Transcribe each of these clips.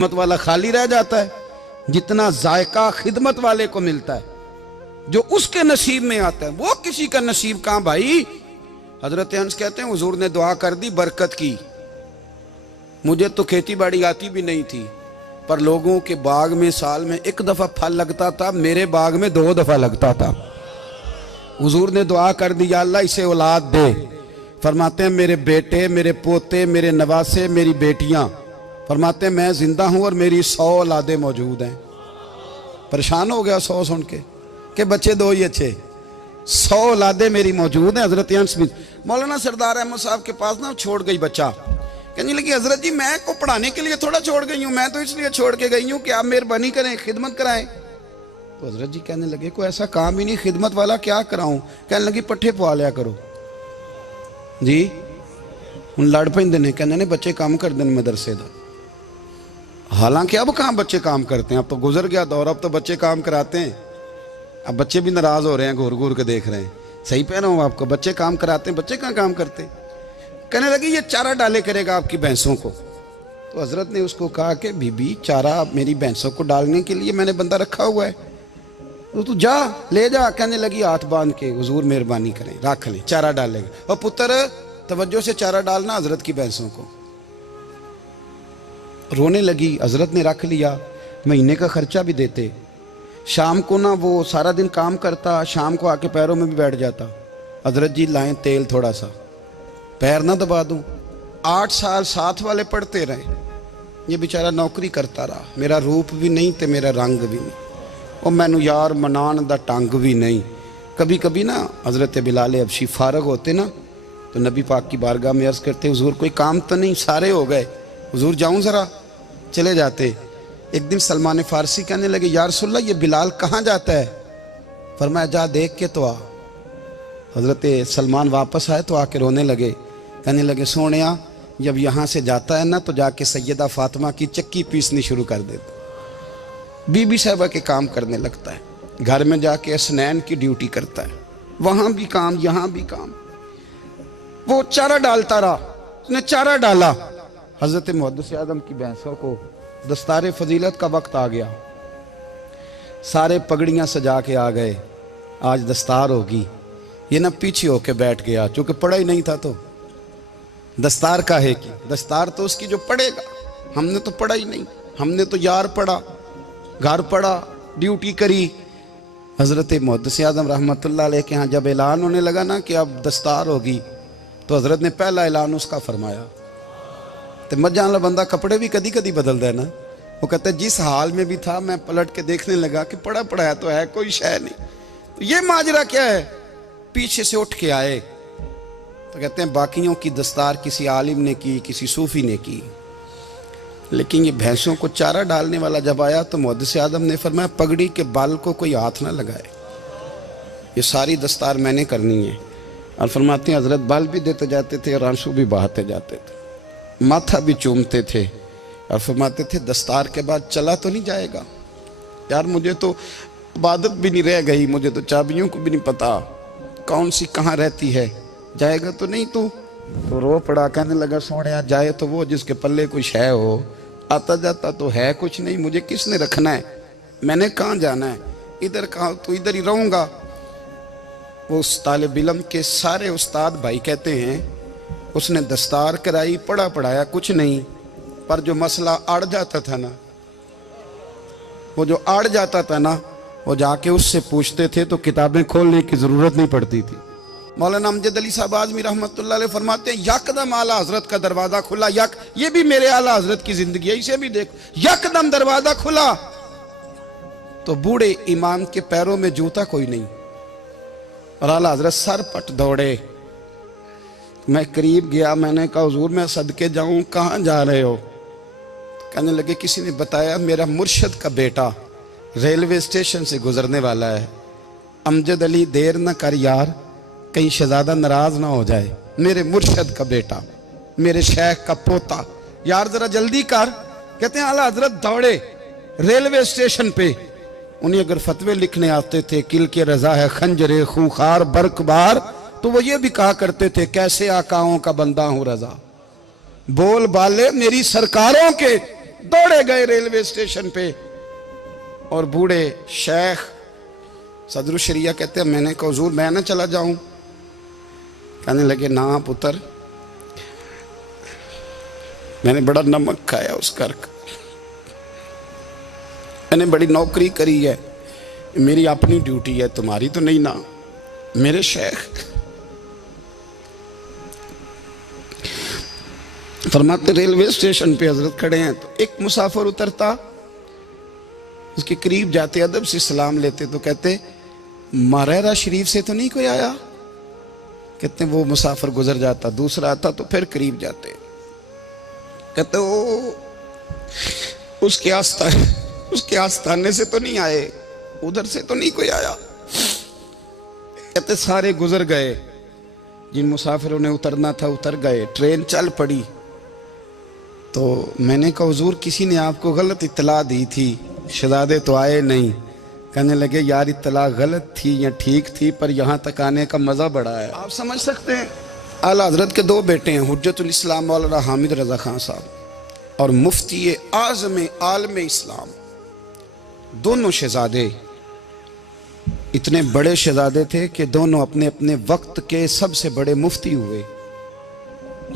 खिदमत वाला खाली रह जाता है, जितना जायका खिदमत वाले को मिलता है, जो उसके नसीब में आता है, वो किसी का नसीब कहां भाई। हजरत अंस कहते हैं हुजूर ने दुआ कर दी बरकत की। मुझे तो खेती बाड़ी आती भी नहीं थी, पर लोगों के बाग में साल में एक दफा फल लगता था, मेरे बाग में 2 दफा लगता था। हुजूर ने दुआ कर दी अल्लाह इसे औलाद दे। फरमाते हैं मेरे बेटे, मेरे पोते, मेरे नवासे, मेरी बेटियां, फरमाते हैं मैं जिंदा हूं और मेरी 100 औलादे मौजूद हैं। परेशान हो गया 100 सुन के कि बच्चे 2 ही अच्छे, 100 औलादे मेरी मौजूद हैं। हजरत अंस भी मौलाना सरदार अहमद साहब के पास ना छोड़ गई बच्चा, कहने लगी हजरत जी मैं को पढ़ाने के लिए थोड़ा छोड़ गई हूं, मैं तो इसलिए छोड़ के गई हूं कि आप मेहरबानी करें, खिदमत कराएं। तो हजरत जी कहने लगे कोई ऐसा काम ही नहीं, खिदमत वाला क्या कराऊं। कहने लगी पट्ठे पवा लिया करो जी। हूँ लड़ पेंदे ने, कहने ने बच्चे काम कर दें मदरसे का। हालांकि अब कहाँ बच्चे काम करते हैं, अब तो गुजर गया दौर, अब तो बच्चे काम कराते हैं। अब बच्चे भी नाराज हो रहे हैं, घूर घूर के देख रहे हैं। सही कह रहा हूँ आपको, बच्चे काम कराते हैं, बच्चे कहाँ काम करते। कहने लगी ये चारा डाले करेगा आपकी भैंसों को। तो हजरत ने उसको कहा कि बीबी चारा मेरी भैंसों को डालने के लिए मैंने बंदा रखा हुआ है, तो तू जा ले जा। कहने लगी हाथ बांध के हुजूर मेहरबानी करें रख ले, चारा डालेगा। और पुत्र तवज्जो से चारा डालना हजरत की भैंसों को। रोने लगी। हजरत ने रख लिया, महीने का खर्चा भी देते। शाम को ना वो सारा दिन काम करता, शाम को आके पैरों में भी बैठ जाता। हजरत जी लाएं तेल थोड़ा सा, पैर ना दबा दूं। 8 साल साथ वाले पढ़ते रहे, ये बेचारा नौकरी करता रहा। मेरा रूप भी नहीं ते मेरा रंग भी नहीं, और मैनू यार मनान दा टंग भी नहीं। कभी कभी ना हजरत बिलाल हबशी फारग होते ना, तो नबी पाक की बारगाह में अर्ज करते हुजूर कोई काम तो नहीं, सारे हो गए, हुजूर जाऊं जरा, चले जाते। एक दिन सलमान फारसी कहने लगे या रसूलल्लाह ये बिलाल कहाँ जाता है। फरमाया जा देख के तो आ। हजरत सलमान वापस आए तो आके रोने लगे, कहने लगे सोनिया जब यहाँ से जाता है ना तो जाके सैयदा फातिमा की चक्की पीसनी शुरू कर देता, बीबी साहबा के काम करने लगता है, घर में जाके स्नैन की ड्यूटी करता है, वहां भी काम यहाँ भी काम। वो चारा डालता रहा, उसने चारा डाला। हजरत मुहद्दिस आदम की भैंसों को दस्तार फजीलत का वक्त आ गया, सारे पगड़ियां सजा के आ गए, आज दस्तार होगी। ये ना पीछे होके बैठ गया, चूंकि पढ़ा ही नहीं था तो दस्तार का है कि दस्तार तो उसकी जो पढ़ेगा, हमने तो पढ़ा ही नहीं, हमने तो यार पढ़ा, घर पढ़ा, ड्यूटी करी। हजरत मुहद्दिस आदम रहमतुल्लाह अलैह के यहाँ जब ऐलान होने लगा ना कि अब दस्तार होगी, तो हजरत ने पहला ऐलान उसका फरमाया। तो मजा वाला बंदा कपड़े भी कदी कदी बदलता है ना। वो कहता है जिस हाल में भी था मैं पलट के देखने लगा कि पढ़ा पढ़ाया तो है, कोई शय नहीं, तो ये माजरा क्या है। पीछे से उठ के आए तो कहते हैं बाकियों की दस्तार किसी आलिम ने की, किसी सूफी ने की, लेकिन ये भैंसों को चारा डालने वाला जब आया तो मुहद्दिस आदम ने फरमाया पगड़ी के बाल को कोई हाथ ना लगाए, ये सारी दस्तार मैंने करनी है। और फरमाते हैं हजरत बाल भी देते जाते थे और आंसू भी बहाते जाते थे, माथा भी चूमते थे, और फरमाते थे दस्तार के बाद चला तो नहीं जाएगा यार, मुझे तो इबादत भी नहीं रह गई, मुझे तो चाबियों को भी नहीं पता कौन सी कहाँ रहती है, जाएगा तो नहीं तू। तो रो पड़ा, कहने लगा सोनिया जाए तो वो जिसके पल्ले कोई शय हो, आता जाता तो है कुछ नहीं, मुझे किसने रखना है, मैंने कहाँ जाना है, इधर कहाँ तो इधर ही रहूँगा। वो उस तालिब इल्म के सारे उस्ताद भाई कहते हैं उसने दस्तार कराई, पढ़ा पढ़ाया कुछ नहीं, पर जो मसला अड़ जाता था ना, वो जो अड़ जाता था ना, वो जाके उससे पूछते थे तो किताबें खोलने की जरूरत नहीं पड़ती थी। मौलाना अमजद अली साहब आजमी रहमतुल्लाह अलैह फरमाते हैं यकदम आला हजरत का दरवाजा खुला, ये भी मेरे आला हजरत की जिंदगी है, इसे भी देख, यकदम दरवाजा खुला तो बूढ़े इमाम के पैरों में जूता कोई नहीं, और आला हजरत सर पट दौड़े। मैं करीब गया, मैंने कहा हुजूर मैं सदके जाऊं, कहाँ जा रहे हो। कहने लगे किसी ने बताया मेरा मुर्शद का बेटा रेलवे स्टेशन से गुजरने वाला है, अमजद अली देर न कर यार, कहीं शहजादा नाराज ना हो जाए, मेरे मुर्शद का बेटा, मेरे शेख का पोता, यार जरा जल्दी कर। कहते हैं आला हजरत दौड़े रेलवे स्टेशन पे, उन्हें अगर फतवे लिखने आते थे किल के रजा है खंजरे खूंखार बरकबार, तो वो ये भी कहा करते थे कैसे आकाओं का बंदा हूं रजा, बोल बाले मेरी सरकारों के, दौड़े गए रेलवे स्टेशन पे। और बूढ़े शेख सदरुल शरिया कहते हैं, मैंने कहा हुजूर मैं ना चला जाऊं? कहने लगे ना पुत्र, मैंने बड़ा नमक खाया उस घर का, मैंने बड़ी नौकरी करी है, मेरी अपनी ड्यूटी है, तुम्हारी तो नहीं ना। मेरे शेख फरमाते रेलवे स्टेशन पे हजरत खड़े हैं तो एक मुसाफिर उतरता, उसके करीब जाते अदब से सलाम लेते तो कहते मारेरा शरीफ से तो नहीं कोई आया? कहते वो मुसाफिर गुजर जाता, दूसरा आता तो फिर करीब जाते, कहते वो उसके आस्थाने से तो नहीं आए, उधर से तो नहीं कोई आया। कहते सारे गुजर गए, जिन मुसाफिरों ने उतरना था उतर गए, ट्रेन चल पड़ी। तो मैंने कहा हुजूर किसी ने आपको गलत इत्तला दी थी, शहजादे तो आए नहीं। कहने लगे यार इत्तला गलत थी या ठीक थी, पर यहाँ तक आने का मज़ा बड़ा है। आप समझ सकते हैं, आला हजरत के दो बेटे हैं, हुज्जतुल इस्लाम मौलाना हामिद रजा खान साहब और मुफ्ती आज़म आलम इस्लाम। दोनों शहजादे इतने बड़े शहजादे थे कि दोनों अपने अपने वक्त के सबसे बड़े मुफ्ती हुए।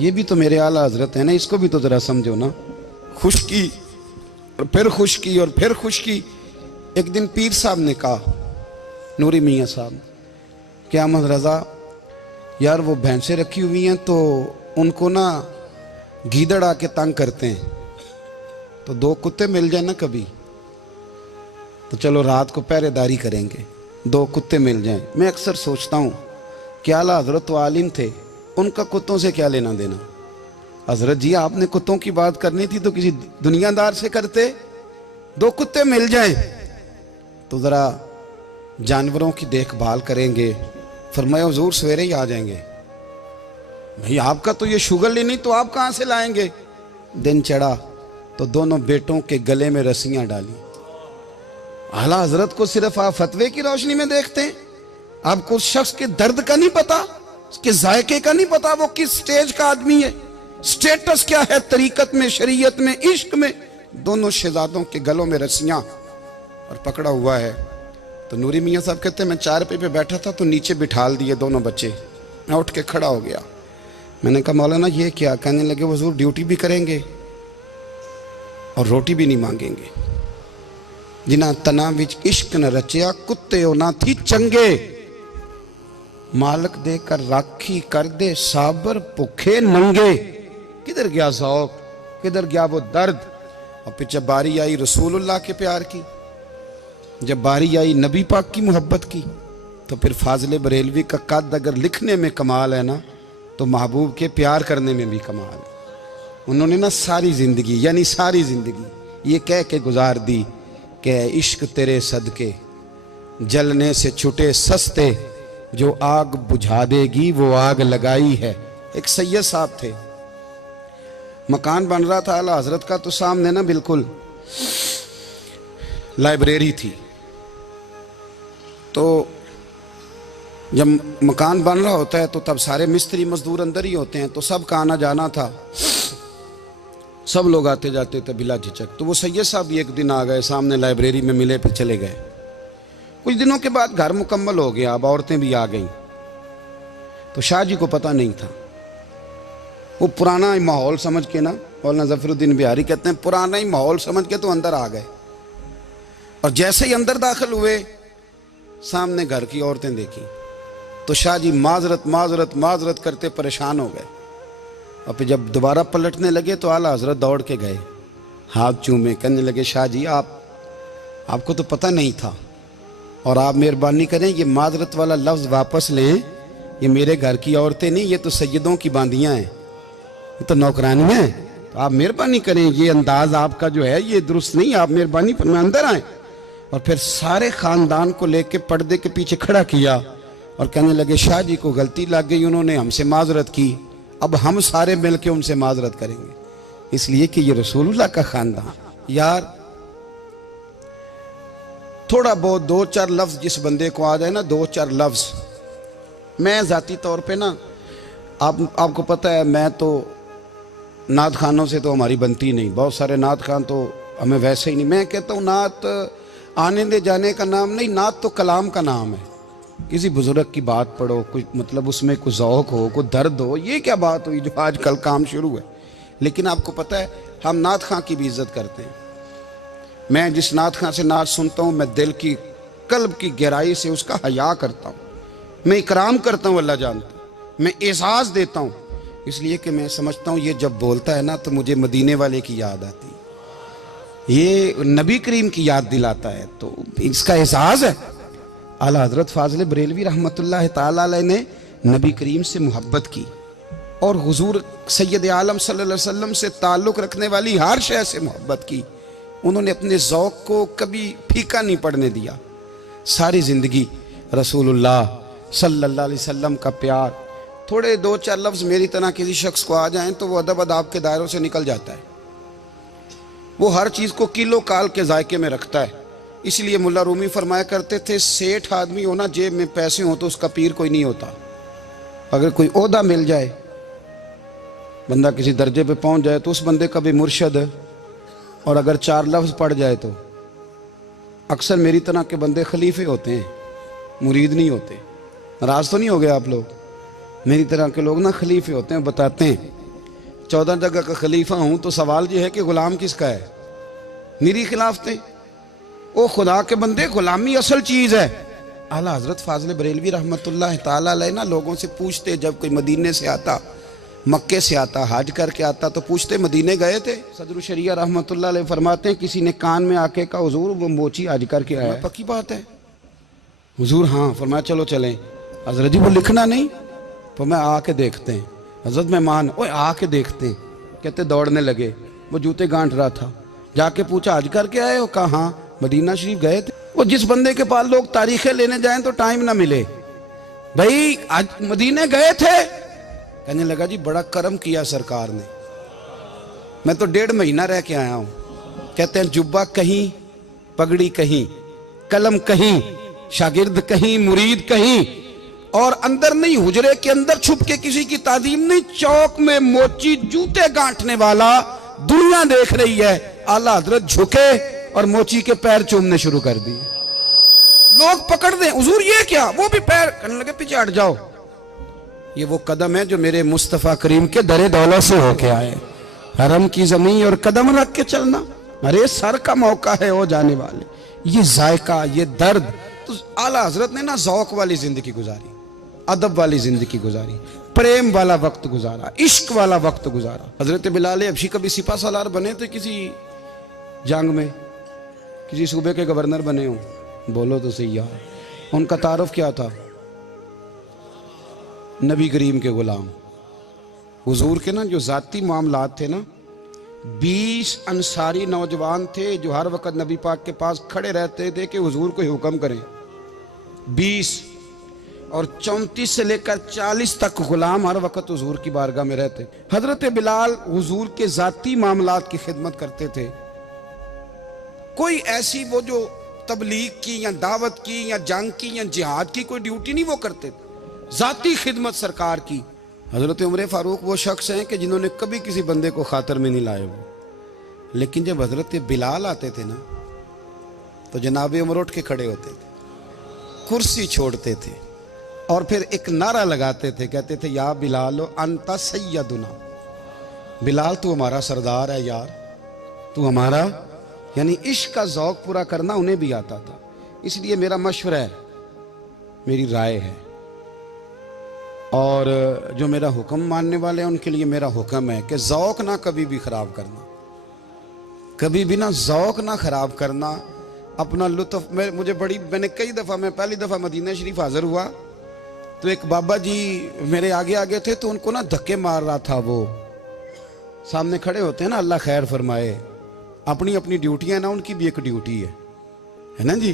ये भी तो मेरे आला हजरत है ना, इसको भी तो जरा समझो ना। खुशकी और फिर खुशकी और फिर खुशकी। एक दिन पीर साहब ने कहा, नूरी मियाँ साहब, कि अहमद रजा यार वो भैंसें रखी हुई हैं तो उनको ना गीदड़ आके तंग करते हैं, तो दो कुत्ते मिल जाए ना कभी, तो चलो रात को पहरेदारी करेंगे, दो कुत्ते मिल जाएं। मैं अक्सर सोचता हूँ कि आला हजरत तो आलिम थे, उनका कुत्तों से क्या लेना देना। हजरत जी आपने कुत्तों की बात करनी थी तो किसी दुनियादार से करते, दो कुत्ते मिल जाएं तो ज़रा जानवरों की देखभाल करेंगे। फरमाया हुजूर सवेरे ही आ जाएंगे। भाई आपका तो ये शुगर ही नहीं, तो आप कहाँ से लाएंगे? दिन चढ़ा तो दोनों बेटों के गले में रस्सियाँ डाली। आला हजरत को सिर्फ आप फतवे की रोशनी में देखते हैं, आपको उस शख्स के दर्द का नहीं पता, उसके जायके का नहीं पता, वो किस स्टेज का आदमी है, स्टेटस क्या है तरीकत में, शरीयत में, इश्क में। दोनों शहजादों के गलों में रस्सियां और पकड़ा हुआ है। तो नूरी मियाँ साहब कहते हैं मैं चारपाई पे बैठा था तो नीचे बिठाल दिए दोनों बच्चे। मैं उठ के खड़ा हो गया, मैंने कहा मौलाना ये क्या? कहने लगे हुजूर ड्यूटी भी करेंगे और रोटी भी नहीं मांगेंगे। जिन्हां तना विच इश्क न रचिया कुत्ते ओ ना थी चंगे, मालक देकर राखी कर दे साबर भुखे नंगे। किधर गया ज़ौक़, किधर गया वो दर्द? और फिर जब बारी आई रसूलुल्लाह के प्यार की, जब बारी आई नबी पाक की मोहब्बत की, तो फिर फाजिल बरेलवी का कद अगर लिखने में कमाल है ना, तो महबूब के प्यार करने में भी कमाल है। उन्होंने ना सारी ज़िंदगी, यानी सारी ज़िंदगी ये कह के गुजार दी कि इश्क तेरे सदके जलने से छुटे सस्ते, जो आग बुझा देगी वो आग लगाई है। एक सैयद साहब थे, मकान बन रहा था आला हजरत का, तो सामने ना बिल्कुल लाइब्रेरी थी। तो जब मकान बन रहा होता है तो तब सारे मिस्त्री मजदूर अंदर ही होते हैं, तो सब का आना जाना था, सब लोग आते जाते थे बिला झिझक। तो वो सैयद साहब भी एक दिन आ गए, सामने लाइब्रेरी में मिले, फिर चले गए। कुछ दिनों के बाद घर मुकम्मल हो गया, अब औरतें भी आ गईं। तो शाह जी को पता नहीं था, वो पुराना ही माहौल समझ के ना, मौलाना ज़फ़रुद्दीन बिहारी कहते हैं पुराना ही माहौल समझ के तो अंदर आ गए। और जैसे ही अंदर दाखिल हुए, सामने घर की औरतें देखी, तो शाह जी माजरत माजरत माजरत करते परेशान हो गए। और फिर जब दोबारा पलटने लगे तो आला हजरत दौड़ के गए, हाथ चूमे, कहने लगे शाह जी आपको तो पता नहीं था, और आप मेहरबानी करें ये माजरत वाला लफ्ज़ वापस लें, ये मेरे घर की औरतें नहीं, ये तो सैयदों की बांदियाँ हैं, ये तो नौकरानियाँ हैं, तो आप मेहरबानी करें, ये अंदाज़ आपका जो है ये दुरुस्त नहीं, आप मेहरबानी फरमाएं अंदर आएँ। और फिर सारे ख़ानदान को लेके पर्दे के पीछे खड़ा किया और कहने लगे शाह जी को गलती लग गई, उन्होंने हमसे माजरत की, अब हम सारे मिल के उनसे माजरत करेंगे, इसलिए कि ये रसूलुल्लाह का ख़ानदान। यार थोड़ा बहुत दो चार लफ्ज़ जिस बंदे को आ जाए ना, दो चार लफ्ज़, मैं ज़ाती तौर पे ना आपको पता है मैं तो नात खानों से तो हमारी बनती नहीं, बहुत सारे नात खान तो हमें वैसे ही नहीं। मैं कहता हूँ नात आने दे जाने का नाम नहीं, नात तो कलाम का नाम है। किसी बुजुर्ग की बात पढ़ो, कुछ मतलब उसमें कुछ ज़ौक़ हो, कुछ दर्द हो, ये क्या बात हुई जो आजकल काम शुरू है। लेकिन आपको पता है हम नात खां की भी इज्जत करते हैं। मैं जिस नात खां से नात सुनता हूँ, मैं दिल की कल्ब की गहराई से उसका हया करता हूँ, मैं इकराम करता हूँ, अल्लाह जानता है, मैं एहसास देता हूँ। इसलिए कि मैं समझता हूँ ये जब बोलता है ना तो मुझे मदीने वाले की याद आती है, ये नबी करीम की याद दिलाता है, तो इसका एहसास है। आला हजरत फाजिल बरेलवी रहमतुल्लाह ताला अलैह ने नबी करीम से मोहब्बत की और हुजूर सैयद आलम सल्लल्लाहु अलैहि वसल्लम से ताल्लुक़ रखने वाली हर शय से मोहब्बत की। उन्होंने अपने ज़ौक़ को कभी फीका नहीं पड़ने दिया। सारी ज़िंदगी रसूलुल्लाह सल्लल्लाहु अलैहि वसल्लम का प्यार। थोड़े दो चार लफ्ज़ मेरी तरह किसी शख्स को आ जाएं तो वो अदब अदाब के दायरों से निकल जाता है। वो हर चीज़ को किलो काल के जायके में रखता है। इसलिए मुल्ला रूमी फरमाया करते थे, सेठ आदमी होना जेब में पैसे हो तो उसका पीर कोई नहीं होता। अगर कोई ओहदा मिल जाए, बंदा किसी दर्जे पे पहुंच जाए तो उस बंदे का भी मुर्शद, और अगर चार लफ्ज़ पढ़ जाए तो अक्सर मेरी तरह के बंदे खलीफे होते हैं, मुरीद नहीं होते। नाराज़ तो नहीं हो गए आप लोग? मेरी तरह के लोग ना खलीफे होते हैं, बताते हैं 14 जगह का खलीफा हूँ तो सवाल ये है कि गुलाम किसका है? मेरी खिलाफतें। ओ खुदा के बंदे, गुलामी असल चीज़ है। आला हजरत फाजिल बरेलवी रहमतुल्लाह ताला अलैह ना लोगों से पूछते, जब कोई मदीने से आता, मक्के से आता, हज करके आता तो पूछते मदीने गए थे? सदरुल शरिया रहमतुल्लाह अलैह फरमाते हैं किसी ने कान में आके कहा हुजूर वो मोची हज करके आया। पक्की बात है हुजूर? हाँ। फरमाया चलो चलें। हजरत जी वो लिखना नहीं? तो मैं आके देखते हैं। हजरत मेहमान, ओए आके देखते हैं। कहते दौड़ने लगे, वो जूते गांठ रहा था। जाके पूछा हज करके आए हो? कहा हाँ। मदीना शरीफ गए थे? वो जिस बंदे के पास लोग तारीखें लेने जाएं तो टाइम ना मिले, भाई आज मदीने गए थे? कहने लगा जी बड़ा करम किया सरकार ने, मैं तो 1.5 महीना रह के आया हूं। कहते हैं जुब्बा कहीं, पगड़ी कहीं, कलम कहीं, शागिर्द कहीं, मुरीद कहीं, और अंदर नहीं, हुजरे के अंदर छुप के किसी की तादीम नहीं, चौक में मोची जूते गांठने वाला दुनिया देख रही है। आला हजरत झुके और मोची के पैर चूमने शुरू कर दिए। लोग पकड़ दें, हुजूर ये क्या? वो भी पैर करने लगे, पीछे हट जाओ। ये वो कदम है जो मेरे मुस्तफ़ा करीम के दरे दौलत से होके आए। हरम की जमीन और कदम रख के चलना, अरे सर का मौका है हो जाने वाले। ये जायका, ये दर्द। तो आला हजरत ने ना ज़ौक़ वाली जिंदगी गुजारी, अदब वाली जिंदगी गुजारी, प्रेम वाला वक्त गुजारा, इश्क वाला वक्त गुजारा। हजरत बिलाल हबशी कभी सिपा सालार बने थे किसी जंग में, किसी सूबे के गवर्नर बने हो? बोलो तो सही यार। उनका तारुफ क्या था? नबी करीम के गुलाम। हुजूर के ना जो जाती मामलात थे ना, 20 अंसारी नौजवान थे जो हर वक्त नबी पाक के पास खड़े रहते थे कि हुजूर को हुक्म करें। 20 और 34 से लेकर 40 तक गुलाम हर वक्त हुजूर की बारगाह में रहते। हजरत बिलाल हुजूर के जाती मामलात की खिदमत करते थे। कोई ऐसी वो जो तबलीग की या दावत की या जंग की या जिहाद की कोई ड्यूटी नहीं वो करते थे, जाती खिदमत सरकार की। हजरत उमर फारूक वो शख्स हैं कि जिन्होंने कभी किसी बंदे को खातर में नहीं लाए वो। लेकिन जब हजरत बिलाल आते थे ना तो जनाब उमर उठ के खड़े होते थे, कुर्सी छोड़ते थे और फिर एक नारा लगाते थे, कहते थे या बिलाल अंता सैयदुना, बिलाल तू हमारा सरदार है यार, तू हमारा। यानी इश्क का ज़ौक़ पूरा करना उन्हें भी आता था। इसलिए मेरा मशवरा है, मेरी राय है, और जो मेरा हुक्म मानने वाले हैं उनके लिए मेरा हुक्म है कि ज़ौक़ ना कभी भी ख़राब करना, कभी भी ना ज़ौक़ ना ख़राब करना, अपना लुत्फ़। मैंने कई दफ़ा, मैं पहली दफ़ा मदीना शरीफ हाज़िर हुआ तो एक बाबा जी मेरे आगे आगे थे, तो उनको ना धक्के मार रहा था। वो सामने खड़े होते हैं ना, अल्लाह खैर फरमाए, अपनी अपनी ड्यूटियां ना, उनकी भी एक ड्यूटी है ना जी।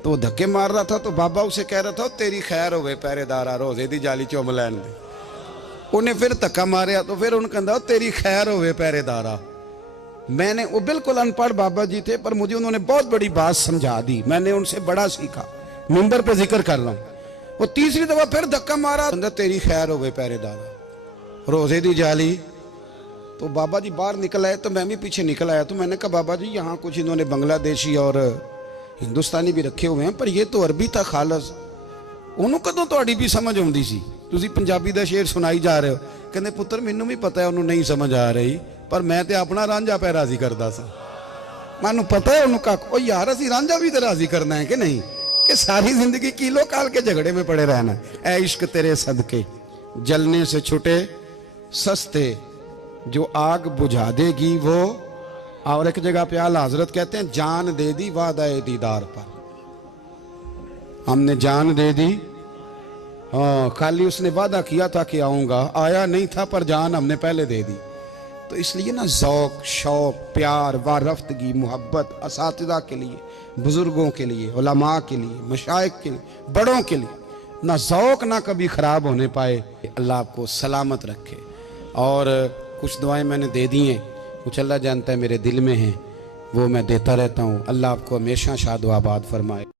तो वो धक्के मार रहा था तो बाबा उसे कह रहा था तेरी खैर होवे पहरेदारा, रोजे दी जाली चुम लैन दे। उन्हें फिर धक्का मारिया तो फिर उन्हें कहता तेरी खैर होवे पहरेदारा। मैंने, वो बिल्कुल अनपढ़ बाबा जी थे पर मुझे उन्होंने बहुत बड़ी बात समझा दी, मैंने उनसे बड़ा सीखा, मिंबर पे जिक्र कर रहा हूँ। वो तीसरी दफा फिर धक्का मारा, तेरी खैर होवे पहरेदारा, रोजे दी जाली तो बाबा जी बाहर निकल आए तो मैं भी पीछे निकल आया। तो मैंने कहा बाबा जी यहाँ कुछ इन्होंने बांग्लादेशी और हिंदुस्तानी भी रखे हुए हैं, पर ये तो अरबी था खालस। ਉਹਨੂੰ ਕਦੋਂ ਤੁਹਾਡੀ ਵੀ ਸਮਝ ਆਉਂਦੀ ਸੀ? ਤੁਸੀਂ ਪੰਜਾਬੀ ਦਾ ਸ਼ੇਰ ਸੁਣਾਈ ਜਾ ਰਹੇ ਹੋ। ਕਹਿੰਦੇ ਪੁੱਤਰ ਮੈਨੂੰ ਵੀ ਪਤਾ ਹੈ ਉਹਨੂੰ ਨਹੀਂ ਸਮਝ ਆ ਰਹੀ, ਪਰ ਮੈਂ ਤੇ ਆਪਣਾ ਰਾਂਝਾ ਪੈ ਰਾਜ਼ੀ ਕਰਦਾ ਸਾਂ। ਮੈਨੂੰ ਪਤਾ ਹੈ ਉਹਨੂੰ ਕੱਖ ਉਹ ਯਾਰ ਅਸੀਂ ਰਾਂਝਾ ਵੀ ਤੇ ਰਾਜ਼ੀ ਕਰਨਾ ਹੈ कि नहीं, कि सारी जिंदगी किलो काल के झगड़े में पड़े रहना। ऐ इश्क तेरे सदके जलने से छुटे सस्ते, जो आग बुझा देगी वो। और एक जगह पे आला हजरत कहते हैं जान दे दी वादा दीदार पर, हमने जान दे दी। हाँ, खाली उसने वादा किया था कि आऊंगा, आया नहीं था, पर जान हमने पहले दे दी। तो इसलिए ना ज़ौक़ शौक़ प्यार वारफ्तगी मोहब्बत असातिज़ा के लिए, बुज़ुर्गों के लिए, उलमा के लिए, मशाइख के लिए, बड़ों के लिए ना ज़ौक़ ना कभी ख़राब होने पाए। अल्लाह आपको सलामत रखे। और कुछ दुआएं मैंने दे दी हैं, कुछ अल्लाह जानता है मेरे दिल में हैं, वो मैं देता रहता हूँ। अल्लाह आपको हमेशा शाद व आबाद फरमाए।